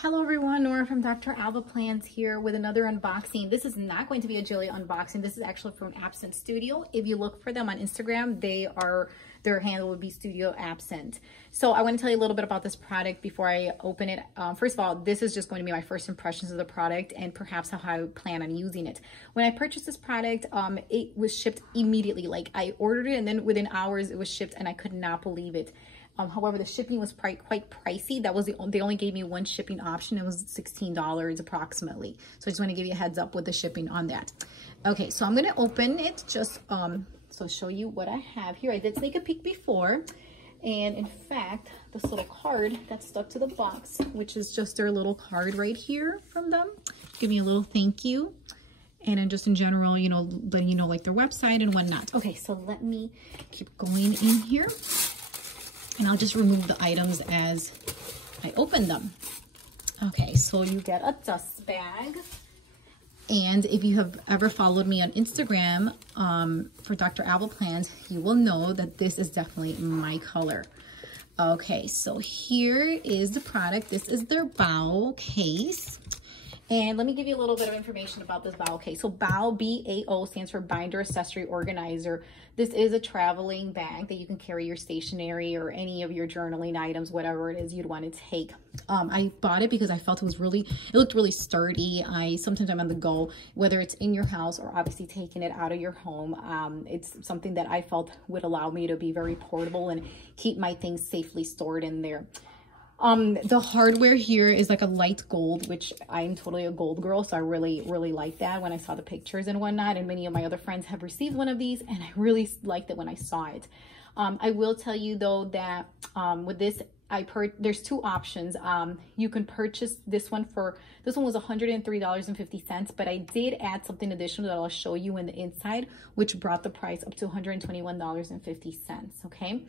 Hello everyone, Nora from Dr. Alba Plans here with another unboxing. This is not going to be a Jilly unboxing. This is actually from Absent Studio. If you look for them on Instagram, their handle would be Studio Absent. So I want to tell you a little bit about this product before I open it. First of all, this is just going to be my first impressions of the product and perhaps how I plan on using it. When I purchased this product, it was shipped immediately. Like I ordered it and then within hours it was shipped and I could not believe it. However, the shipping was quite pricey. That was they only gave me one shipping option. It was $16 approximately. So I just want to give you a heads up with the shipping on that. Okay, so I'm going to open it just so show you what I have here. I did take a peek before. And in fact, this little card that's stuck to the box, which is just their little card right here from them. Give me a little thank you. And then just in general, you know, letting you know like their website and whatnot. Okay, so let me keep going in here. And I'll just remove the items as I open them. Okay, so you get a dust bag. And if you have ever followed me on Instagram for Dr. Alba Plans, you will know that this is definitely my color. Okay, so here is the product. This is their BAO case. And let me give you a little bit of information about this BAO case. So BAO, B-A-O, stands for Binder Accessory Organizer. This is a traveling bag that you can carry your stationery or any of your journaling items, whatever it is you'd want to take. I bought it because I felt it looked really sturdy. Sometimes I'm on the go, whether it's in your house or obviously taking it out of your home. It's something that I felt would allow me to be very portable and keep my things safely stored in there. The hardware here is like a light gold, which I'm totally a gold girl. So I really like that when I saw the pictures and whatnot. And many of my other friends have received one of these and I really liked it when I saw it. I will tell you though that, with this, there's two options. You can purchase this one was $103.50, but I did add something additional that I'll show you in the inside, which brought the price up to $121.50. Okay.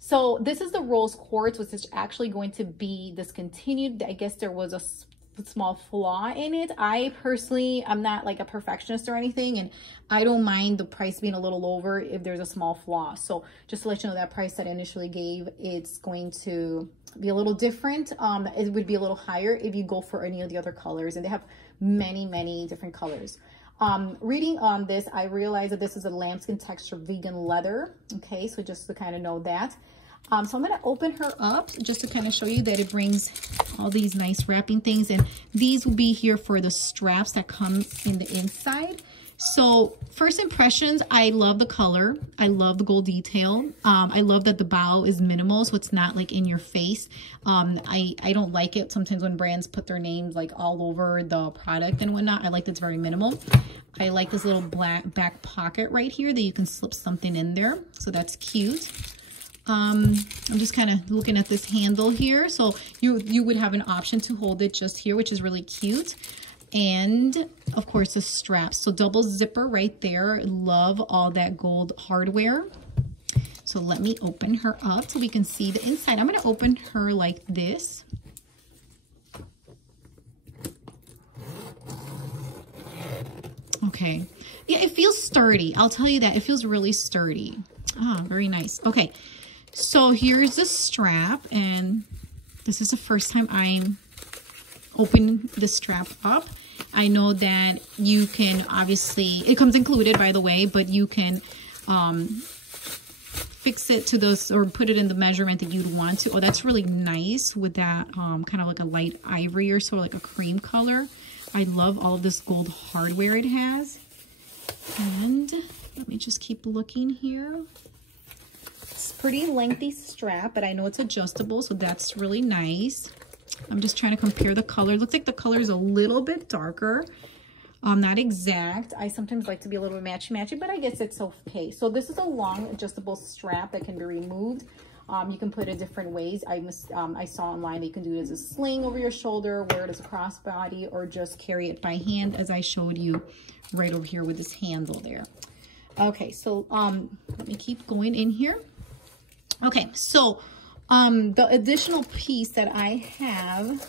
So this is the rose quartz, which is actually going to be discontinued. I guess there was a small flaw in it. I personally, I'm not like a perfectionist or anything, and I don't mind the price being a little over if there's a small flaw. So just to let you know, that price that I initially gave, it's going to be a little different. It would be a little higher if you go for any of the other colors, and they have many different colors. Reading on this, I realized that this is a lambskin texture vegan leather. Okay, so just to kind of know that. So I'm going to open her up just to kind of show you that it brings all these nice wrapping things. And these will be here for the straps that come in the inside. So first impressions, I love the color. I love the gold detail. I love that the BAO is minimal, so it's not like in your face. I don't like it sometimes when brands put their names like all over the product and whatnot. I like that it's very minimal. I like this little black back pocket right here that you can slip something in there. So that's cute. I'm just kind of looking at this handle here. So you would have an option to hold it just here, which is really cute. And of course the straps, so double zipper right there. Love all that gold hardware. So let me open her up so we can see the inside. I'm going to open her like this. Okay, yeah, it feels sturdy. I'll tell you that it feels really sturdy. Ah, very nice. Okay, so here's the strap, and this is the first time I'm open the strap up. I know that you can obviously, it comes included by the way, but you can fix it to those or put it in the measurement that you'd want to. Oh, that's really nice with that kind of like a light ivory or so, like a cream color. I love all of this gold hardware it has. And let me just keep looking here. It's pretty lengthy strap, but I know it's adjustable, so that's really nice. I'm just trying to compare the color. Looks like the color is a little bit darker. Not exact. I sometimes like to be a little bit matchy-matchy, but I guess it's okay. So this is a long adjustable strap that can be removed. You can put it different ways. I saw online that you can do it as a sling over your shoulder, wear it as a crossbody, or just carry it by hand as I showed you right over here with this handle there. Okay, so let me keep going in here. Okay, so the additional piece that I have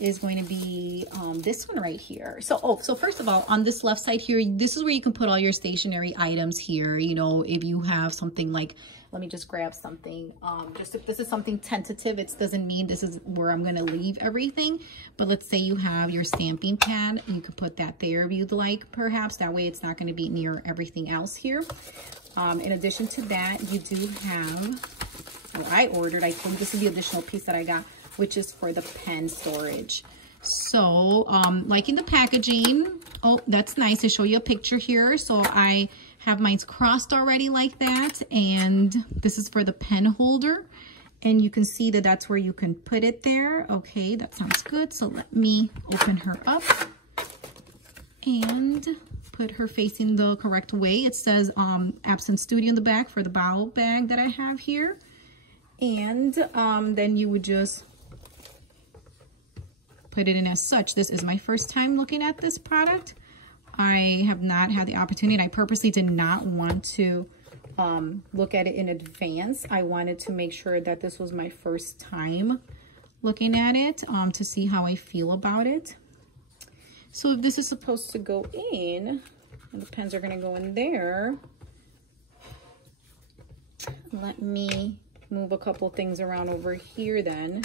is going to be this one right here. So, so first of all, on this left side here, this is where you can put all your stationery items here. You know, if you have something like let me just grab something. Just if this is something tentative, it doesn't mean this is where I'm going to leave everything. But let's say you have your stamping pad. You could put that there if you'd like, perhaps. That way it's not going to be near everything else here. In addition to that, you do have, well, I told you this is the additional piece that I got, which is for the pen storage. So, like in the packaging, oh, that's nice to show you a picture here. So I have mine crossed already like that, and this is for the pen holder, and you can see that that's where you can put it there. Okay, that sounds good. So let me open her up and put her facing the correct way. It says Absent Studio in the back for the BAO bag that I have here, and then you would just put it in as such. This is my first time looking at this product. I have not had the opportunity, and I purposely did not want to look at it in advance. I wanted to make sure that this was my first time looking at it to see how I feel about it. So if this is supposed to go in, and the pens are going to go in there, let me move a couple things around over here then.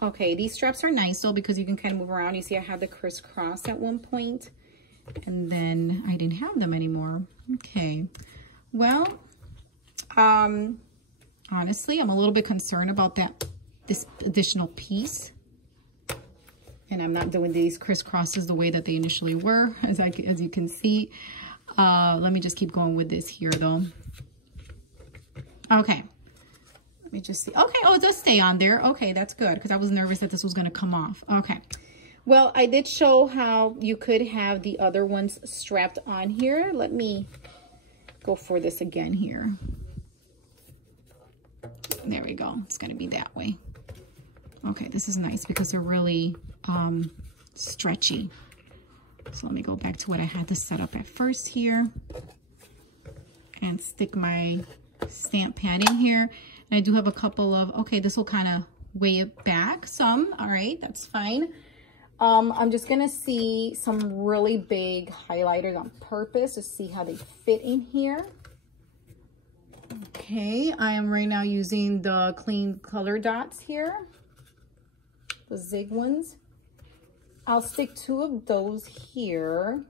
Okay, these straps are nice though, because you can kind of move around. You see I had the crisscross at one point, and then I didn't have them anymore. Okay, well, honestly, I'm a little bit concerned about this additional piece. And I'm not doing these crisscrosses the way that they initially were, as you can see. Let me just keep going with this here though. Okay. Let me just see. Okay, oh, it does stay on there. Okay, that's good, because I was nervous that this was going to come off. Okay. Well, I did show how you could have the other ones strapped on here. Let me go for this again here. There we go. It's going to be that way. Okay, this is nice because they're really stretchy. So let me go back to what I had to set up at first here and stick my stamp pad in here. And I do have a couple of, okay, this will kind of weigh it back some. All right, that's fine. I'm just going to see some really big highlighters on purpose to see how they fit in here. Okay, I am right now using the clean color dots here, the zig ones. I'll stick 2 of those here,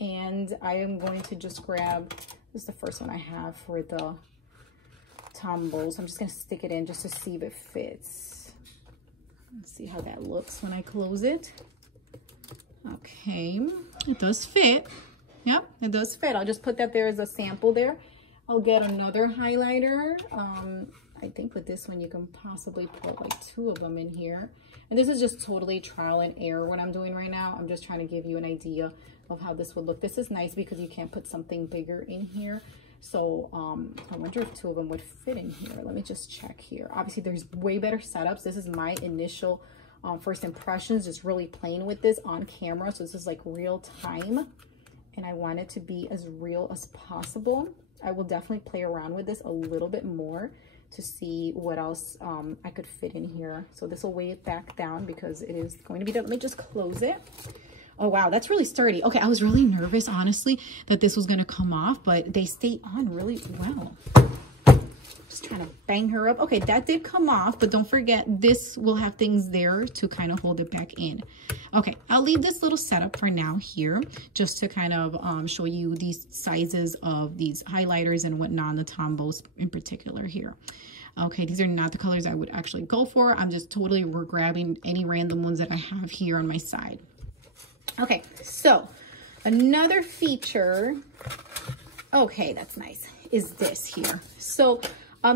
and I am going to just grab, this is the first one I have for the Tombow, so I'm just going to stick it in just to see if it fits. Let's see how that looks when I close it. Okay, it does fit. Yep, it does fit. I'll just put that there as a sample there. I'll get another highlighter. I think with this one you can possibly put like 2 of them in here. And this is just totally trial and error what I'm doing right now. I'm just trying to give you an idea of how this would look. This is nice because you can't put something bigger in here. So I wonder if 2 of them would fit in here. Let me just check here. Obviously there's way better setups. This is my initial first impressions, just really playing with this on camera. So this is like real time, and I want it to be as real as possible. I will definitely play around with this a little bit more to see what else I could fit in here. So this will weigh it back down because it is going to be done. Let me just close it. Oh, wow, that's really sturdy. Okay, I was really nervous, honestly, that this was going to come off, but they stay on really well. Just trying to bang her up. Okay, that did come off, but don't forget, this will have things there to kind of hold it back in. Okay, I'll leave this little setup for now here, just to kind of show you these sizes of these highlighters and whatnot, the Tombows in particular here. Okay, these are not the colors I would actually go for. I'm just totally grabbing any random ones that I have here on my side. Okay, so another feature, okay, that's nice, is this here. So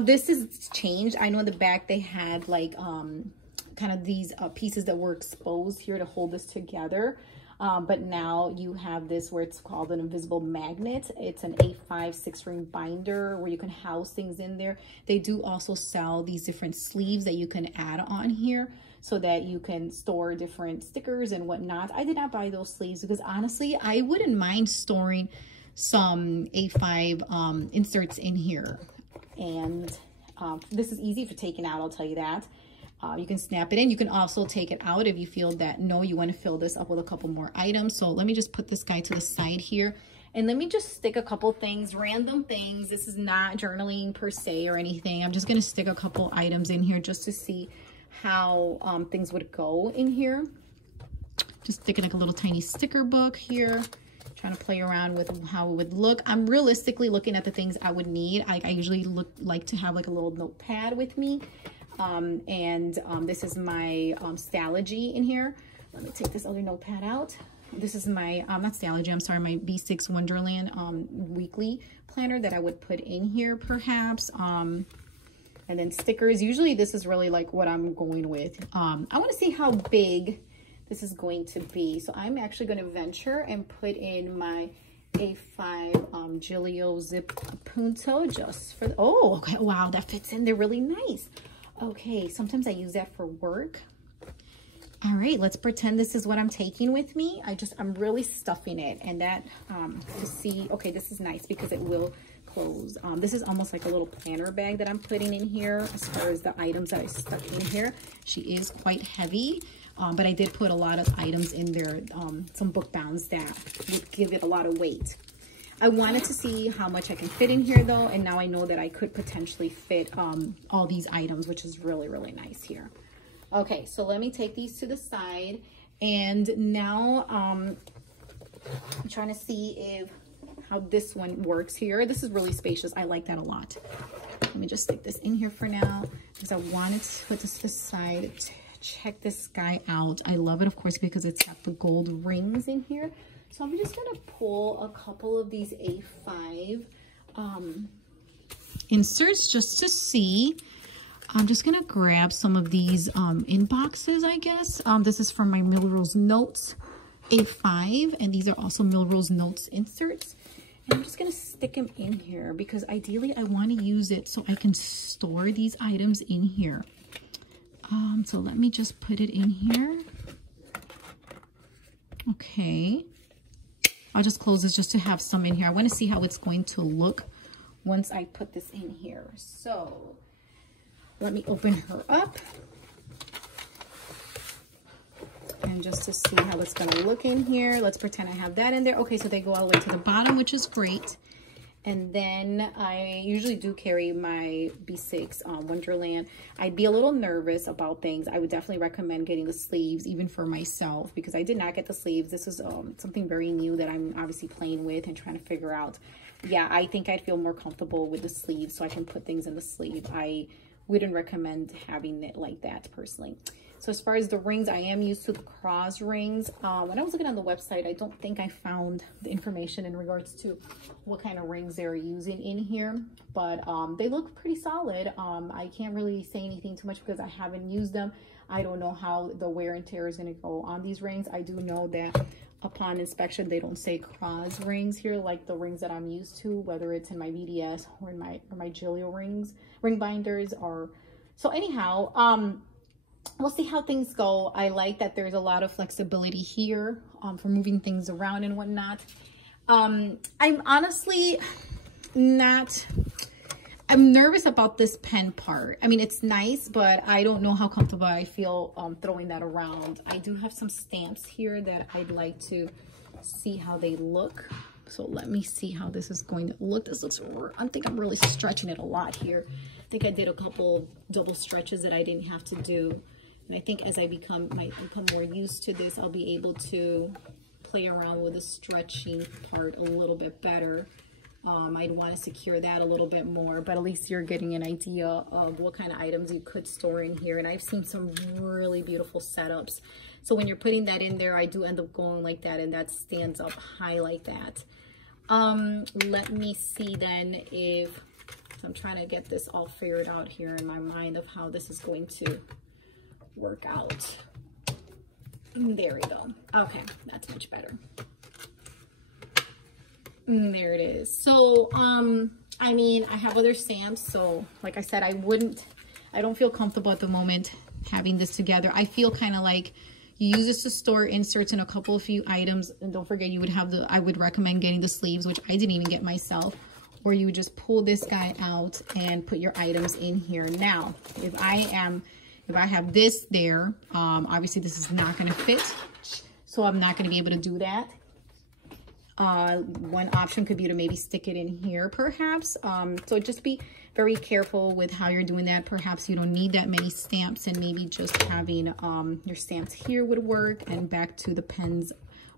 this is changed. I know in the back they had like kind of these pieces that were exposed here to hold this together. But now you have this where it's called an invisible magnet. It's an 8/5 6-ring binder where you can house things in there. They do also sell these different sleeves that you can add on here so that you can store different stickers and whatnot. I did not buy those sleeves because honestly, I wouldn't mind storing some 8/5 inserts in here. And this is easy for taking out, I'll tell you that. You can snap it in. You can also take it out if you feel that, no, you want to fill this up with a couple more items. So let me just put this guy to the side here. And let me just stick a couple things, random things. This is not journaling per se or anything. I'm just gonna stick a couple items in here just to see how things would go in here. Just sticking like a little tiny sticker book here, trying to play around with how it would look. I'm realistically looking at the things I would need. I usually like to have like a little notepad with me. This is my Stalogy in here. Let me take this other notepad out. This is my, not Stalogy, I'm sorry, my B6 Wonderland weekly planner that I would put in here perhaps. And then stickers. Usually this is really like what I'm going with. I want to see how big this is going to be. So I'm actually going to venture and put in my A5 Giglio Zip Punto just for, oh, okay, wow, that fits in there really nice. Okay, sometimes I use that for work. All right, let's pretend this is what I'm taking with me. I'm really stuffing it, and that to see, okay, this is nice because it will close. This is almost like a little planner bag that I'm putting in here as far as the items that I stuck in here. She is quite heavy, but I did put a lot of items in there, some book bounds that would give it a lot of weight. I wanted to see how much I can fit in here though, and now I know that I could potentially fit all these items, which is really, really nice here. Okay, so let me take these to the side, and now I'm trying to see how this one works here. This is really spacious. I like that a lot. Let me just stick this in here for now because I wanted to put this to the side to check this guy out. I love it, of course, because it's got the gold rings in here. So I'm just gonna pull a couple of these A5 inserts just to see. I'm just gonna grab some of these inboxes, I guess. This is from my Melrose Notes A5, and these are also Melrose Notes inserts. And I'm just gonna stick them in here because ideally I wanna use it so I can store these items in here. So let me just put it in here. Okay. I'll just close this just to have some in here. I wanna see how it's going to look once I put this in here. So let me open her up. And just to see how it's gonna look in here, let's pretend I have that in there. Okay, so they go all the way to the bottom, which is great. And then I usually do carry my B6 Wonderland. I'd be a little nervous about things. I would definitely recommend getting the sleeves, even for myself, because I did not get the sleeves. This is something very new that I'm obviously playing with and trying to figure out. Yeah, I think I'd feel more comfortable with the sleeves so I can put things in the sleeve. I wouldn't recommend having it like that personally. So as far as the rings, I am used to the cross rings. When I was looking on the website, I don't think I found the information in regards to what kind of rings they're using in here, but they look pretty solid. I can't really say anything too much because I haven't used them. I don't know how the wear and tear is going to go on these rings. I do know that upon inspection, they don't say cross rings here like the rings that I'm used to, whether it's in my BDS or in my Giglio rings, ring binders. Or so anyhow, we'll see how things go. I like that there's a lot of flexibility here for moving things around and whatnot. I'm honestly I'm nervous about this pen part. I mean, it's nice, but I don't know how comfortable I feel throwing that around. I do have some stamps here that I'd like to see how they look. So let me see how this is going to look. This looks, I think I'm really stretching it a lot here. I think I did a couple double stretches that I didn't have to do. And I think as I become more used to this, I'll be able to play around with the stretching part a little bit better. I'd want to secure that a little bit more, but at least you're getting an idea of what kind of items you could store in here. And I've seen some really beautiful setups. So when you're putting that in there, I do end up going like that, and that stands up high like that. Let me see then if, I'm trying to get this all figured out here in my mind of how this is going to work out. There we go. Okay, that's much better. There it is. So, I mean, I have other stamps. So like I said, I don't feel comfortable at the moment having this together. I feel kind of like you use this to store inserts in a few items. And don't forget, you would have I would recommend getting the sleeves, which I didn't even get myself. Or you would just pull this guy out and put your items in here. Now, if I have this there, obviously this is not going to fit. So I'm not going to be able to do that. One option could be to maybe stick it in here perhaps. So just be very careful with how you're doing that. Perhaps you don't need that many stamps, and maybe just having your stamps here would work. And back to the pens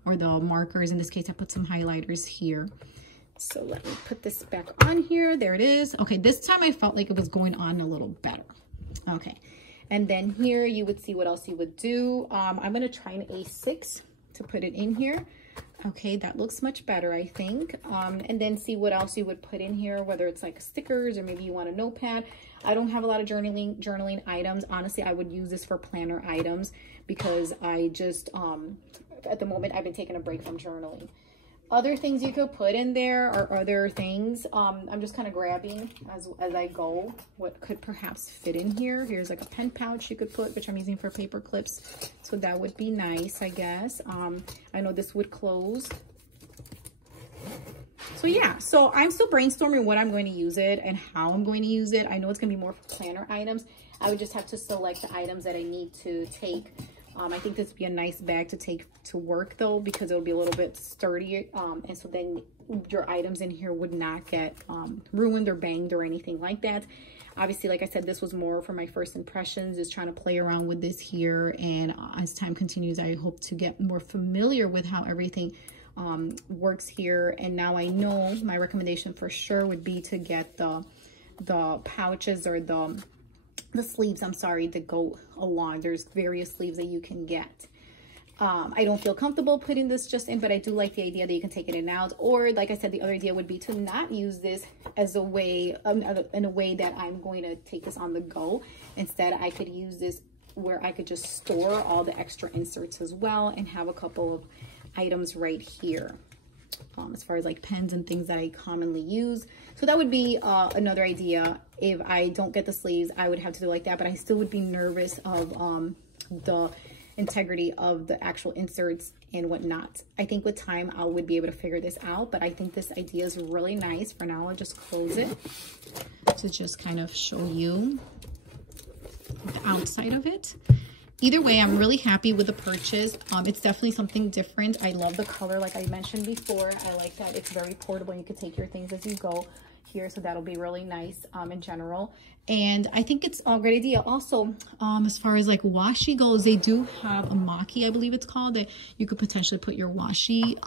or the markers. In this case, I put some highlighters here. So let me put this back on here. There it is. Okay, this time I felt like it was going on a little better. Okay, and then here you would see what else you would do. I'm gonna try an A6 to put it in here. Okay, that looks much better, I think. And then see what else you would put in here, whether it's like stickers or maybe you want a notepad. I don't have a lot of journaling items. Honestly, I would use this for planner items because I just, at the moment, I've been taking a break from journaling. Other things you could put in there are other things. I'm just kind of grabbing as I go what could perhaps fit in here. Here's like a pen pouch you could put, which I'm using for paper clips. So that would be nice, I guess. I know this would close. So yeah, so I'm still brainstorming what I'm going to use it and how I'm going to use it. I know it's going to be more for planner items. I would just have to select the items that I need to take. I think this would be a nice bag to take to work though, because it'll be a little bit sturdier. And so then your items in here would not get ruined or banged or anything like that. Obviously, like I said, this was more for my first impressions, just trying to play around with this here. And as time continues, I hope to get more familiar with how everything works here. And now I know my recommendation for sure would be to get the pouches or the sleeves, I'm sorry, that go along. There's various sleeves that you can get. I don't feel comfortable putting this just in, but I do like the idea that you can take it in and out. Or like I said, the other idea would be to not use this as a way, in a way that I'm going to take this on the go. Instead, I could use this where I could just store all the extra inserts as well and have a couple of items right here. As far as like pens and things that I commonly use. So that would be another idea. If I don't get the sleeves, I would have to do like that, but I still would be nervous of the integrity of the actual inserts and whatnot. I think with time I would be able to figure this out, but I think this idea is really nice. For now, I'll just close it to just kind of show you the outside of it. Either way, I'm really happy with the purchase. It's definitely something different. I love the color, like I mentioned before. I like that it's very portable. You can take your things as you go here, so that'll be really nice in general. And I think it's a great idea. Also, as far as like washi goes, they do have a maki, I believe it's called, that you could potentially put your washi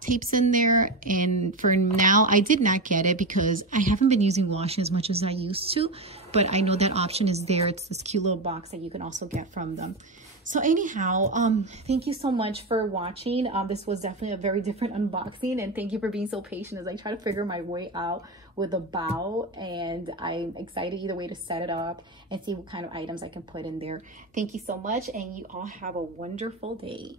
tapes in there. And for now, I did not get it because I haven't been using washi as much as I used to, but I know that option is there. It's this cute little box that you can also get from them. So anyhow, thank you so much for watching. This was definitely a very different unboxing, and thank you for being so patient as I try to figure my way out with the BAO, and I'm excited either way to set it up and see what kind of items I can put in there. Thank you so much, and you all have a wonderful day.